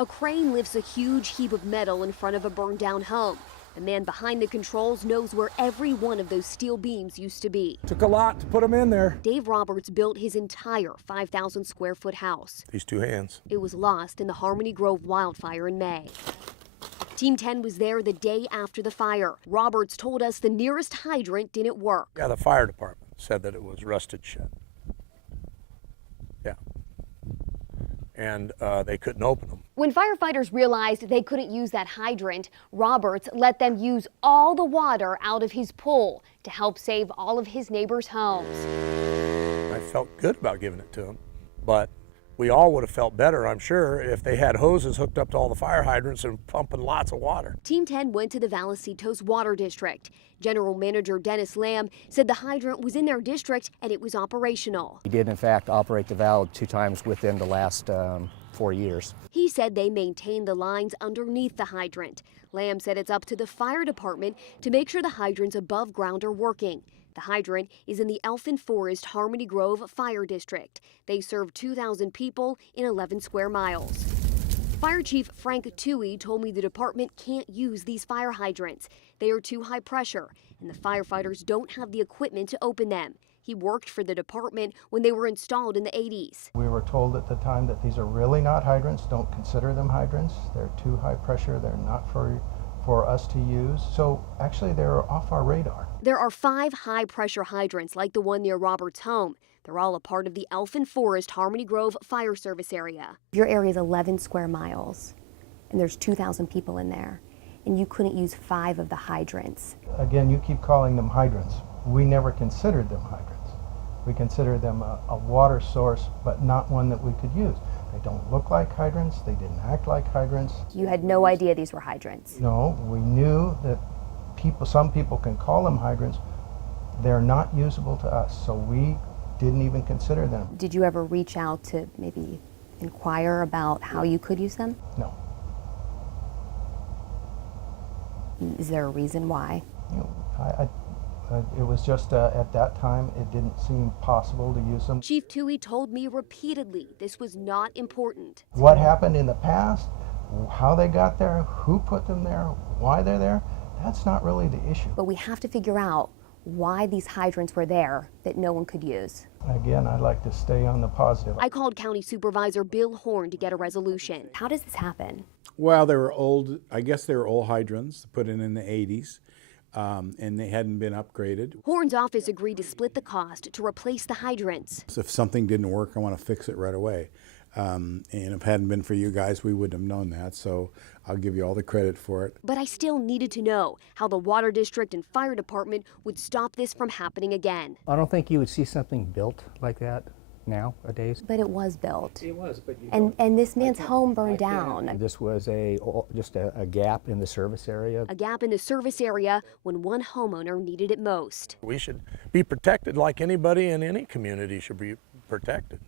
A crane lifts a huge heap of metal in front of a burned down home. The man behind the controls knows where every one of those steel beams used to be. Took a lot to put them in there. Dave Roberts built his entire 5,000 square foot house. These two hands. It was lost in the Harmony Grove wildfire in May. Team 10 was there the day after the fire. Roberts told us the nearest hydrant didn't work. Yeah, the fire department said that it was rusted shut. Yeah. And they couldn't open them. When firefighters realized they couldn't use that hydrant, Roberts let them use all the water out of his pool to help save all of his neighbors' homes. I felt good about giving it to them, but we all would have felt better, I'm sure, if they had hoses hooked up to all the fire hydrants and pumping lots of water. Team 10 went to the Vallecito's Water District. General Manager Dennis Lamb said the hydrant was in their district and it was operational. We did, in fact, operate the valve 2 times within the last 4 years. He said they maintained the lines underneath the hydrant. Lamb said it's up to the fire department to make sure the hydrants above ground are working. The hydrant is in the Elfin Forest Harmony Grove Fire District. They serve 2,000 people in 11 square miles. Fire Chief Frank Toohey told me the department can't use these fire hydrants. They are too high pressure, and the firefighters don't have the equipment to open them. He worked for the department when they were installed in the 80s. We were told at the time that these are really not hydrants. Don't consider them hydrants. They're too high pressure. They're not for us to use. So actually they're off our radar. There are 5 high-pressure hydrants like the one near Roberts' home. They're all a part of the Elfin Forest Harmony Grove Fire Service area. Your area is 11 square miles, and there's 2,000 people in there, and you couldn't use 5 of the hydrants. Again, you keep calling them hydrants. We never considered them hydrants. We considered them a water source, but not one that we could use. They don't look like hydrants. They didn't act like hydrants. You had no idea these were hydrants? No, we knew that some people can call them hydrants. They're not usable to us, so we didn't even consider them. Did you ever reach out to maybe inquire about how you could use them? No. Is there a reason why? You know, it was just at that time it didn't seem possible to use them. Chief Toohey told me repeatedly this was not important. What happened in the past, how they got there, who put them there, why they're there, that's not really the issue. But we have to figure out why these hydrants were there that no one could use. Again, I'd like to stay on the positive. I called County Supervisor Bill Horn to get a resolution. How does this happen? Well, they were old, I guess they were old hydrants put in the 80s. And they hadn't been upgraded. Horn's office agreed to split the cost to replace the hydrants. So if something didn't work, I want to fix it right away. And if it hadn't been for you guys, we wouldn't have known that. So I'll give you all the credit for it. But I still needed to know how the Water District and Fire Department would stop this from happening again. I don't think you would see something built like that nowadays. But it was built. It was, but and this man's home burned down. This was just a gap in the service area. A gap in the service area when one homeowner needed it most. We should be protected like anybody in any community should be protected.